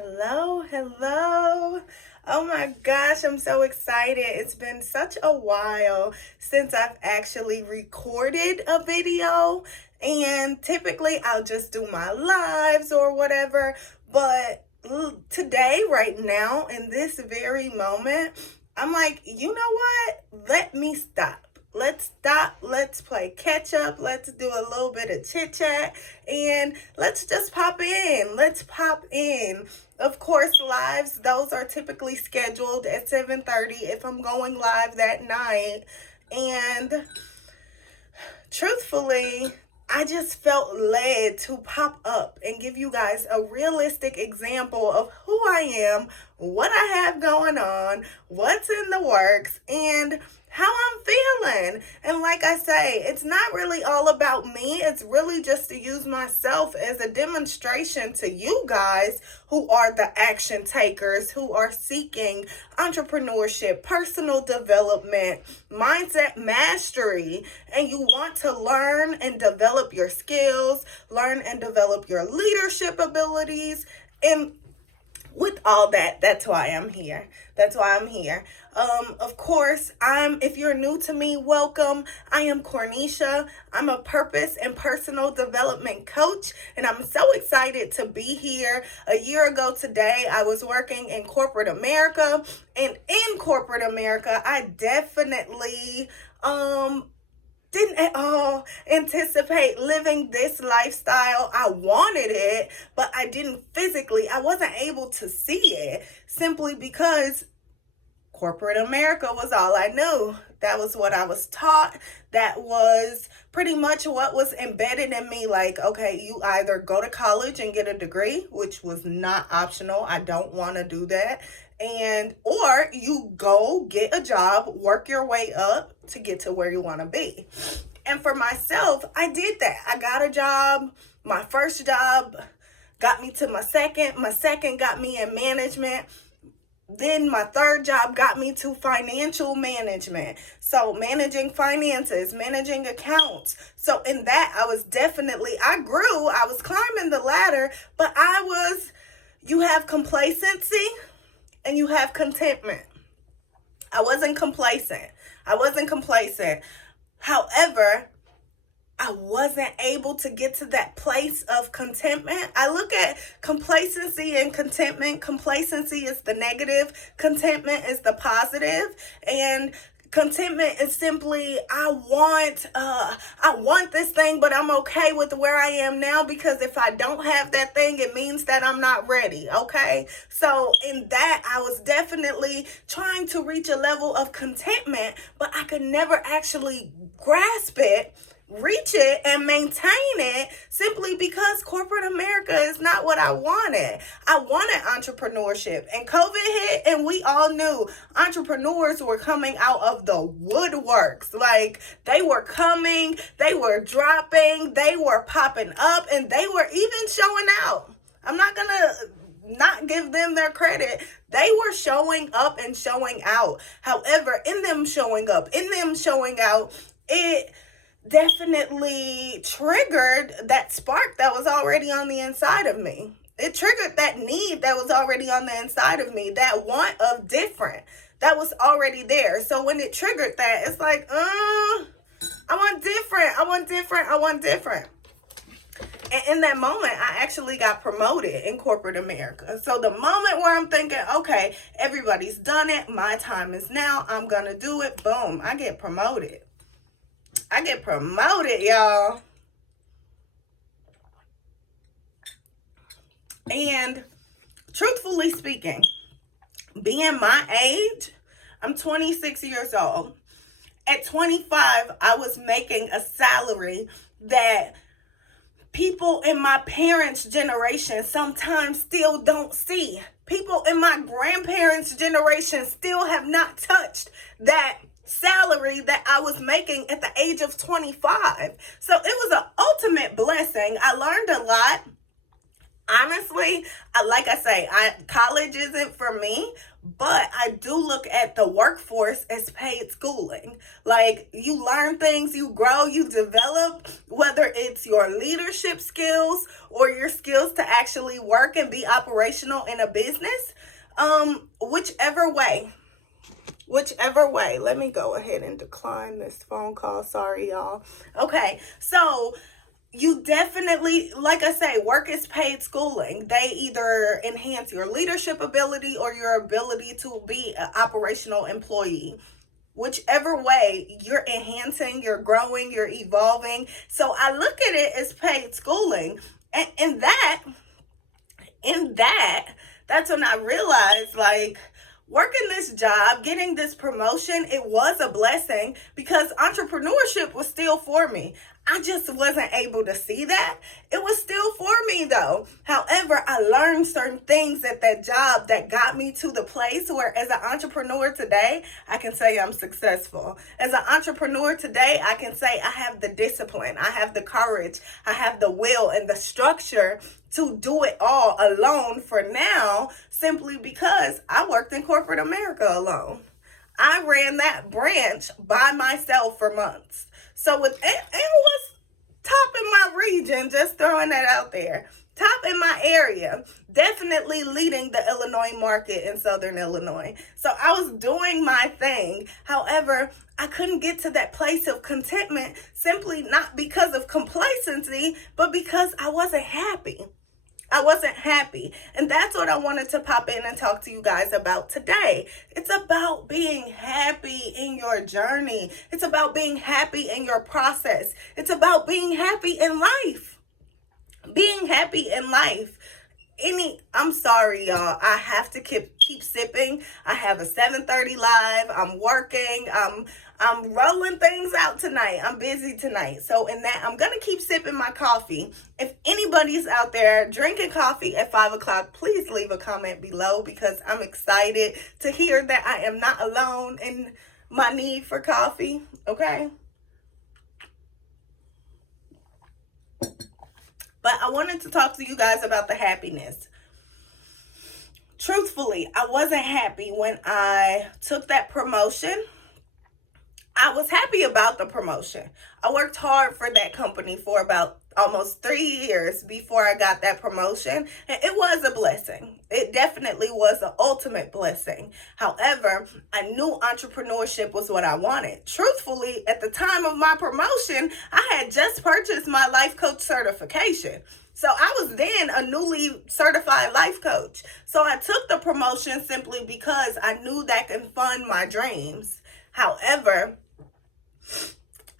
Hello, hello. Oh my gosh, I'm so excited. It's been such a while since I've actually recorded a video, and typically I'll just do my lives or whatever. But today, right now, in this very moment, I'm like, you know what? Let me stop. Let's stop. Let's play catch up. Let's do a little bit of chit chat and let's just pop in. Let's pop in. Of course, lives, those are typically scheduled at 7:30 if I'm going live that night. And truthfully, I just felt led to pop up and give you guys a realistic example of who I am, what I have going on, what's in the works, and how I'm feeling. And like I say, it's not really all about me. It's really just to use myself as a demonstration to you guys who are the action takers, who are seeking entrepreneurship, personal development, mindset mastery, and you want to learn and develop your skills, learn and develop your leadership abilities, and with all that, that's why I'm here. That's why I'm here. Of course, if you're new to me, welcome. I am Cornisha. I'm a purpose and personal development coach, and I'm so excited to be here. A year ago today, I was working in corporate America, and in corporate America, I definitely didn't at all anticipate living this lifestyle. I wanted it, but I wasn't able to see it simply because corporate America was all I knew. That was what I was taught. That was pretty much what was embedded in me. Like, okay, you either go to college and get a degree, which was not optional. I don't want to do that. Or you go get a job, work your way up to get to where you want to be. And for myself, I did that. I got a job. My first job got me to my second. My second got me in management. Then my third job got me to financial management. So managing finances, managing accounts. So in that, I grew, I was climbing the ladder, but you have complacency and you have contentment. I wasn't complacent. However, I wasn't able to get to that place of contentment. I look at complacency and contentment. Complacency is the negative. Contentment is the positive. And contentment is simply, I want this thing, but I'm okay with where I am now, because if I don't have that thing, it means that I'm not ready. Okay. So in that, I was definitely trying to reach a level of contentment, but I could never actually grasp it, reach it, and maintain it, simply because corporate America is not what I wanted. I wanted entrepreneurship, and COVID hit, and we all knew entrepreneurs were coming out of the woodworks. Like, they were coming, they were dropping, they were popping up, and they were even showing out. I'm not gonna not give them their credit. They were showing up and showing out. However, in them showing up, it definitely triggered that spark that was already on the inside of me. It triggered that need that was already on the inside of me, that want of different that was already there. So when it triggered that, it's like, I want different. And in that moment, I actually got promoted in corporate America. So the moment where I'm thinking, okay, everybody's done it, my time is now, I'm gonna do it, boom, I get promoted, y'all. And truthfully speaking, being my age, I'm 26 years old. At 25, I was making a salary that people in my parents' generation sometimes still don't see. People in my grandparents' generation still have not touched that salary that I was making at the age of 25. So it was an ultimate blessing. I learned a lot. Honestly, like I say, college isn't for me, but I do look at the workforce as paid schooling. Like, you learn things, you grow, you develop, whether it's your leadership skills or your skills to actually work and be operational in a business. Whichever way. Whichever way. Let me go ahead and decline this phone call. Sorry, y'all. Okay, so you definitely, like I say, work is paid schooling. They either enhance your leadership ability or your ability to be an operational employee. Whichever way, you're enhancing, you're growing, you're evolving. So I look at it as paid schooling. And that's when I realized, like, working this job, getting this promotion, it was a blessing because entrepreneurship was still for me. I just wasn't able to see that. It was still for me though. However, I learned certain things at that job that got me to the place where, as an entrepreneur today, I can say I'm successful. As an entrepreneur today, I can say I have the discipline, I have the courage, I have the will and the structure to do it all alone for now, simply because I worked in corporate America alone. I ran that branch by myself for months. So it was top in my region, just throwing that out there. Top in my area, definitely leading the Illinois market in Southern Illinois. So I was doing my thing. However, I couldn't get to that place of contentment, simply not because of complacency, but because I wasn't happy. I wasn't happy. And that's what I wanted to pop in and talk to you guys about today. It's about being happy in your journey. It's about being happy in your process. It's about being happy in life. Being happy in life. I'm sorry, y'all. I have to keep sipping. I have a 7:30 live. I'm working. I'm rolling things out tonight. I'm busy tonight. So in that, I'm going to keep sipping my coffee. If anybody's out there drinking coffee at 5 o'clock, please leave a comment below because I'm excited to hear that I am not alone in my need for coffee. Okay? But I wanted to talk to you guys about the happiness. Truthfully, I wasn't happy when I took that promotion. I was happy about the promotion. I worked hard for that company for about almost 3 years before I got that promotion. And it was a blessing. It definitely was the ultimate blessing. However, I knew entrepreneurship was what I wanted. Truthfully, at the time of my promotion, I had just purchased my life coach certification. So I was then a newly certified life coach. So I took the promotion simply because I knew that can fund my dreams. However,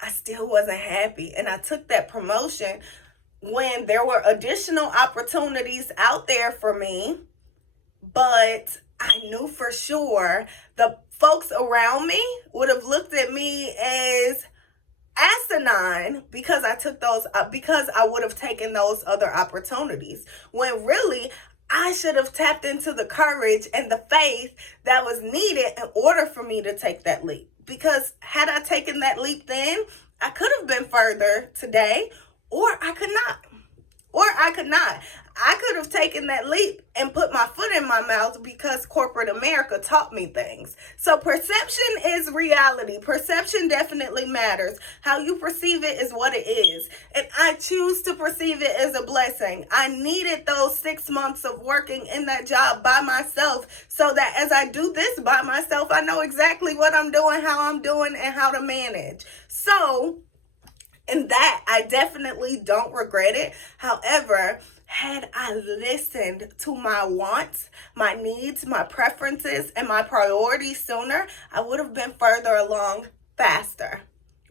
I still wasn't happy. And I took that promotion when there were additional opportunities out there for me. But I knew for sure the folks around me would have looked at me as asinine because I took those, because I would have taken those other opportunities. When really, I should have tapped into the courage and the faith that was needed in order for me to take that leap. Because had I taken that leap then, I could have been further today, or I could not. I could have taken that leap and put my foot in my mouth because corporate America taught me things. So perception is reality. Perception definitely matters. How you perceive it is what it is. And I choose to perceive it as a blessing. I needed those 6 months of working in that job by myself so that as I do this by myself, I know exactly what I'm doing, how I'm doing, and how to manage. So in that, I definitely don't regret it. However, had I listened to my wants, my needs, my preferences, and my priorities sooner, I would have been further along faster.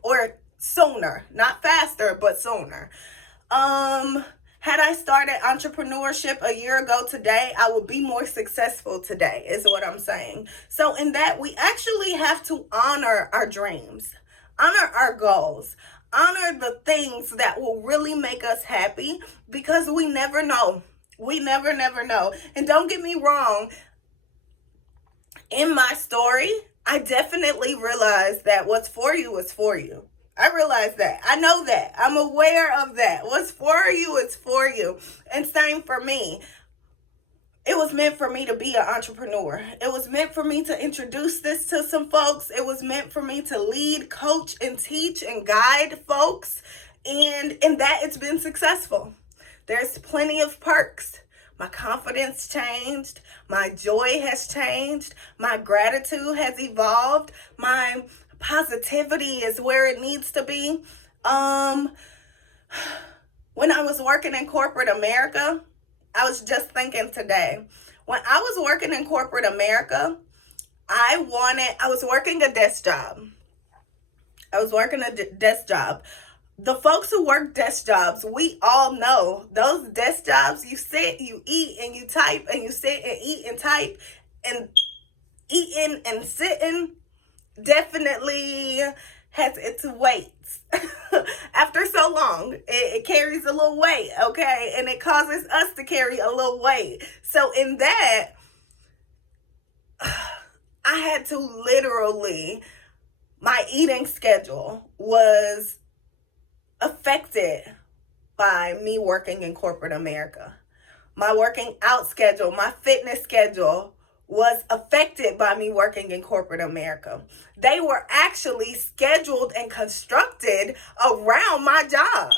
Or sooner. Not faster, but sooner. Had I started entrepreneurship a year ago today, I would be more successful today, is what I'm saying. So in that, we actually have to honor our dreams, honor our goals, honor the things that will really make us happy, because we never know. We never know. And don't get me wrong, in my story, I definitely realized that what's for you is for you. I realize that. I know that. I'm aware of that. What's for you is for you. And same for me. It was meant for me to be an entrepreneur. It was meant for me to introduce this to some folks. It was meant for me to lead, coach, and teach and guide folks. And in that, it's been successful. There's plenty of perks. My confidence changed. My joy has changed. My gratitude has evolved. My positivity is where it needs to be. When I was working in corporate America, I was just thinking today, when I was working in corporate America, I was working a desk job. The folks who work desk jobs, we all know those desk jobs, you sit, you eat, and you type, and you sit and eat and type, and eating and sitting definitely has its weights. After so long, it carries a little weight, okay? And it causes us to carry a little weight. So in that, I had to literally, my eating schedule was affected by me working in corporate America. My working out schedule, my fitness schedule was affected by me working in corporate America. They were actually scheduled and constructed around my job.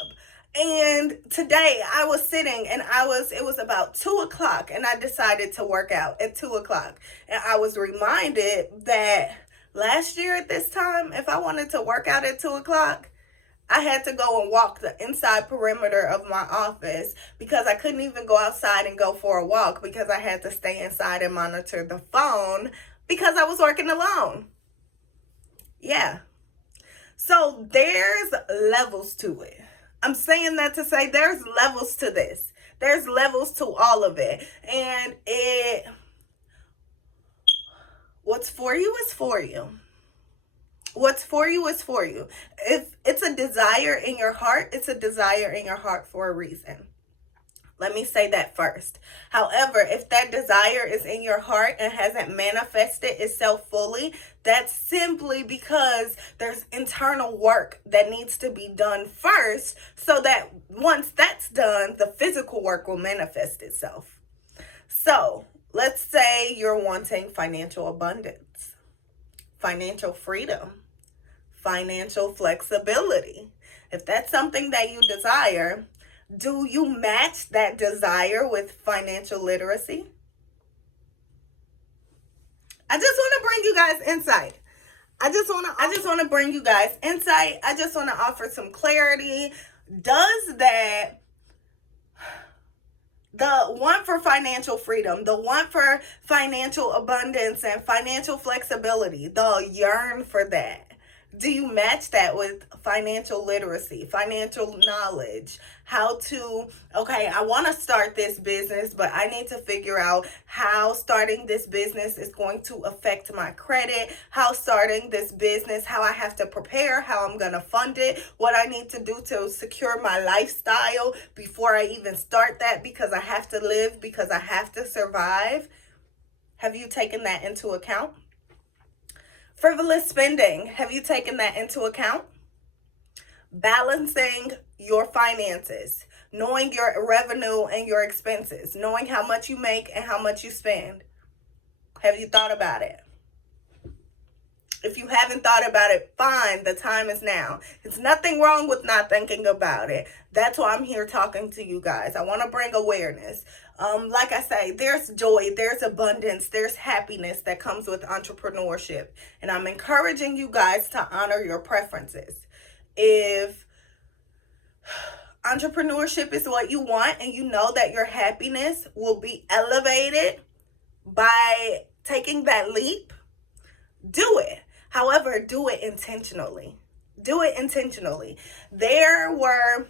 And today I was sitting and it was about 2:00 and I decided to work out at 2:00. And I was reminded that last year at this time, if I wanted to work out at 2:00, I had to go and walk the inside perimeter of my office because I couldn't even go outside and go for a walk because I had to stay inside and monitor the phone because I was working alone. Yeah. So there's levels to it. I'm saying that to say there's levels to this. There's levels to all of it. And what's for you is for you. What's for you is for you. If it's a desire in your heart, it's a desire in your heart for a reason. Let me say that first. However, if that desire is in your heart and hasn't manifested itself fully, that's simply because there's internal work that needs to be done first, so that once that's done, the physical work will manifest itself. So let's say you're wanting financial abundance, financial freedom, financial flexibility. If that's something that you desire, do you match that desire with financial literacy? I just want to bring you guys insight. I just want to bring you guys insight. I just want to offer some clarity. Does that, the want for financial freedom, the want for financial abundance and financial flexibility, the yearn for that, do you match that with financial literacy, financial knowledge? How to, okay, I want to start this business, but I need to figure out how starting this business is going to affect my credit, how starting this business, how I have to prepare, how I'm going to fund it, what I need to do to secure my lifestyle before I even start that, because I have to live, because I have to survive. Have you taken that into account? Frivolous spending, have you taken that into account? Balancing your finances, knowing your revenue and your expenses, knowing how much you make and how much you spend. Have you thought about it? If you haven't thought about it, fine, the time is now. There's nothing wrong with not thinking about it. That's why I'm here talking to you guys. I want to bring awareness. Like I say, there's joy, there's abundance, there's happiness that comes with entrepreneurship. And I'm encouraging you guys to honor your preferences. If entrepreneurship is what you want and you know that your happiness will be elevated by taking that leap, do it. However, do it intentionally. Do it intentionally. There were,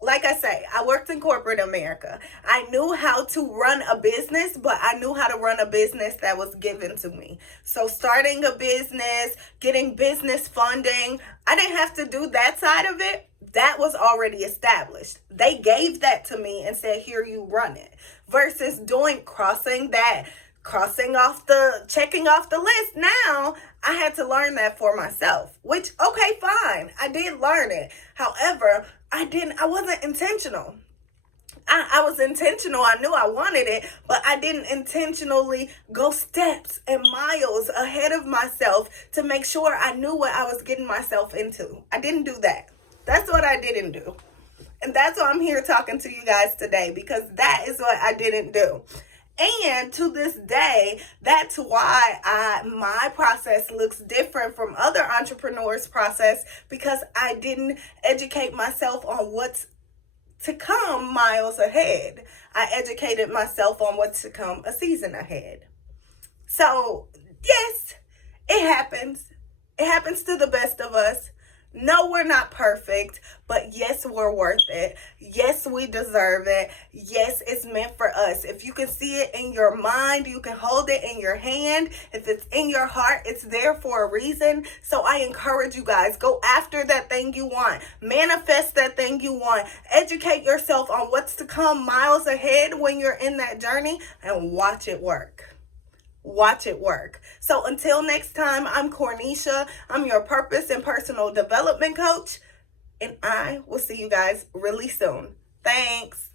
like I say, I worked in corporate America. I knew how to run a business, but I knew how to run a business that was given to me. So starting a business, getting business funding, I didn't have to do that side of it. That was already established. They gave that to me and said, here, you run it. Versus crossing that checking off the list. Now I had to learn that for myself, which, okay, fine. I did learn it. However, I wasn't intentional. I was intentional. I knew I wanted it, but I didn't intentionally go steps and miles ahead of myself to make sure I knew what I was getting myself into. I didn't do that. That's what I didn't do. And that's why I'm here talking to you guys today, because that is what I didn't do. And to this day, that's why my process looks different from other entrepreneurs' process, because I didn't educate myself on what's to come miles ahead. I educated myself on what's to come a season ahead. So, yes, it happens. It happens to the best of us. No, we're not perfect, but yes, we're worth it. Yes, we deserve it. Yes, it's meant for us. If you can see it in your mind, you can hold it in your hand. If it's in your heart, it's there for a reason. So I encourage you guys, go after that thing you want. Manifest that thing you want. Educate yourself on what's to come miles ahead when you're in that journey, and watch it work. Watch it work. So until next time, I'm Cornisha. I'm your purpose and personal development coach, and I will see you guys really soon. Thanks.